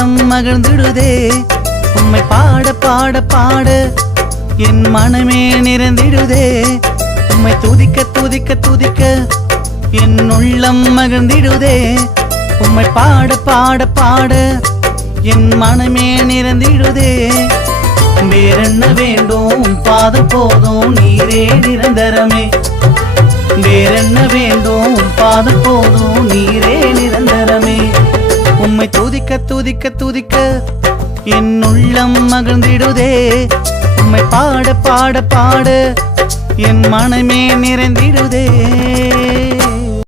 உள்ளம் மகிழ்ந்திடுதே. உம்மை பாட பாட பாட என் மனமே நிறைந்திடுதே. உம்மை துதிக்க துதிக்க துதிக்க என் உள்ளம் மகிழ்ந்திடுதே. உம்மை பாட பாட பாட என் மனமே நிறைந்திடுதே. வேறென்ன வேண்டும் பாதம் போதும் நீரே நிரந்தரமே. வேறென்ன வேண்டும் பாதம் போதும் நீரே நிரந்தரமே. உம்மை துதிக்க துதிக்க துதிக்க என் உள்ளம் மகிழ்ந்திடுதே. உம்மை பாட பாட பாட என் மனமே நிறைந்திடுதே.